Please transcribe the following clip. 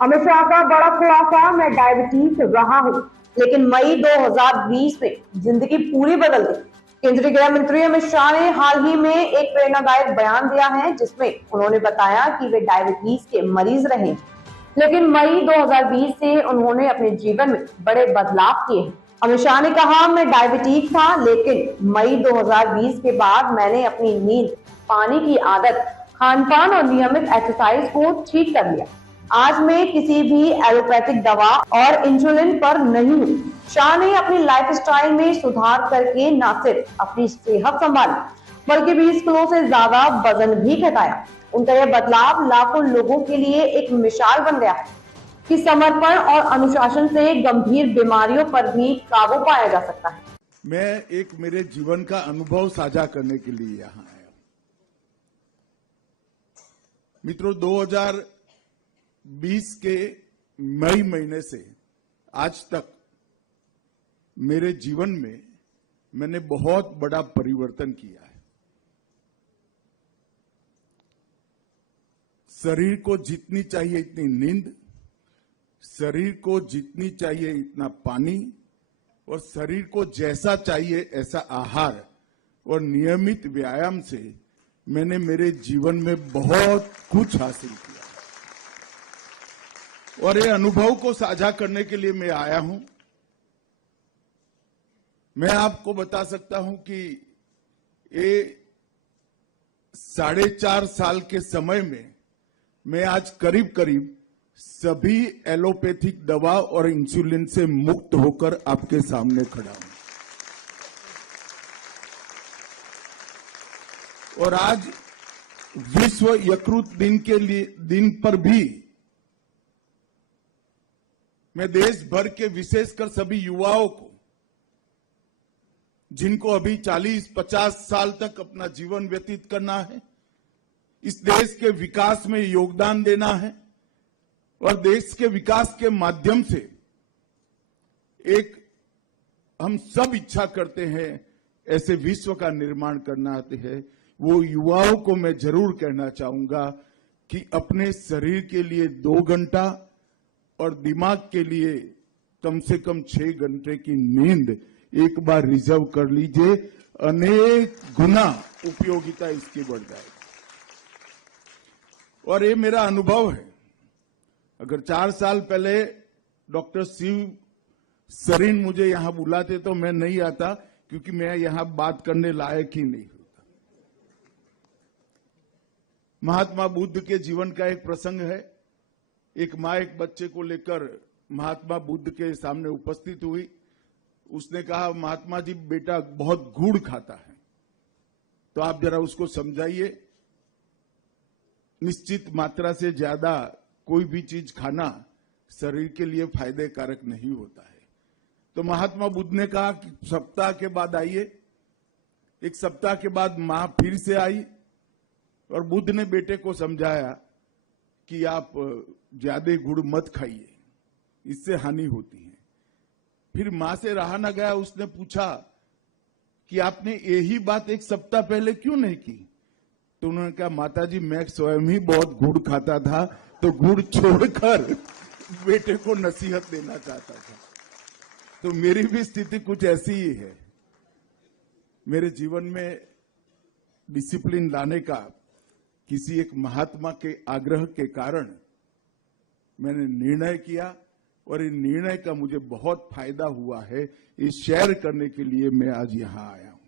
अमित शाह का बड़ा खुलासा, मैं डायबिटीज से रहा हूं, लेकिन मई 2020 में जिंदगी पूरी बदल दी। केंद्रीय गृह मंत्री अमित शाह ने हाल ही में एक प्रेरणादायक बयान दिया है, जिसमें उन्होंने बताया कि वे डायबिटीज के मरीज रहे, लेकिन मई 2020 से उन्होंने अपने जीवन में बड़े बदलाव किए हैं। अमित शाह ने कहा, मैं डायबिटीज था, लेकिन मई 2020 के बाद मैंने अपनी नींद, पानी की आदत, खान-पान और नियमित एक्सरसाइज को ठीक कर लिया। आज मैं किसी भी एलोपैथिक दवा और इंसुलिन पर नहीं हूँ। शाह ने अपनी लाइफस्टाइल में सुधार करके न सिर्फ अपनी सेहत संभाली, बल्कि 20 किलो से ज्यादा वजन भी घटाया। उनका यह बदलाव लाखों लोगों के लिए एक मिसाल बन गया है कि समर्पण और अनुशासन से गंभीर बीमारियों पर भी काबू पाया जा सकता है। मैं एक मेरे जीवन का अनुभव साझा करने के लिए यहाँ आया। मित्रों, 2020 के मई महीने से आज तक मेरे जीवन में मैंने बहुत बड़ा परिवर्तन किया है। शरीर को जितनी चाहिए इतनी नींद, शरीर को जितनी चाहिए इतना पानी, और शरीर को जैसा चाहिए ऐसा आहार और नियमित व्यायाम से मैंने मेरे जीवन में बहुत कुछ हासिल किया। और ये अनुभव को साझा करने के लिए मैं आया हूं। मैं आपको बता सकता हूं कि ये 4.5 साल के समय में मैं आज करीब करीब सभी एलोपैथिक दवा और इंसुलिन से मुक्त होकर आपके सामने खड़ा हूं। और आज विश्व यकृत दिन पर भी मैं देश भर के विशेषकर सभी युवाओं को, जिनको अभी 40-50 साल तक अपना जीवन व्यतीत करना है, इस देश के विकास में योगदान देना है और देश के विकास के माध्यम से एक हम सब इच्छा करते हैं ऐसे विश्व का निर्माण करना है, वो युवाओं को मैं जरूर कहना चाहूंगा कि अपने शरीर के लिए 2 घंटा और दिमाग के लिए कम से कम 6 घंटे की नींद एक बार रिजर्व कर लीजिए। अनेक गुना उपयोगिता इसकी बढ़ जाएगी। और ये मेरा अनुभव है। अगर 4 साल पहले डॉक्टर शिव सरीन मुझे यहां बुलाते तो मैं नहीं आता, क्योंकि मैं यहां बात करने लायक ही नहीं होता। महात्मा बुद्ध के जीवन का एक प्रसंग है। एक मां एक बच्चे को लेकर महात्मा बुद्ध के सामने उपस्थित हुई। उसने कहा, महात्मा जी, बेटा बहुत गुड़ खाता है, तो आप जरा उसको समझाइए। निश्चित मात्रा से ज्यादा कोई भी चीज खाना शरीर के लिए फायदे कारक नहीं होता है। तो महात्मा बुद्ध ने कहा कि सप्ताह के बाद आइए। एक सप्ताह के बाद मां फिर से आई और बुद्ध ने बेटे को समझाया कि आप ज्यादा गुड़ मत खाइए, इससे हानि होती है। फिर मां से रहा न गया, उसने पूछा कि आपने यही बात एक सप्ताह पहले क्यों नहीं की? तो उन्होंने कहा, माता जी, मैं स्वयं ही बहुत गुड़ खाता था, तो गुड़ छोड़कर बेटे को नसीहत देना चाहता था। तो मेरी भी स्थिति कुछ ऐसी ही है। मेरे जीवन में डिसिप्लिन लाने का किसी एक महात्मा के आग्रह के कारण मैंने निर्णय किया, और इन निर्णय का मुझे बहुत फायदा हुआ है। ये शेयर करने के लिए मैं आज यहां आया हूं।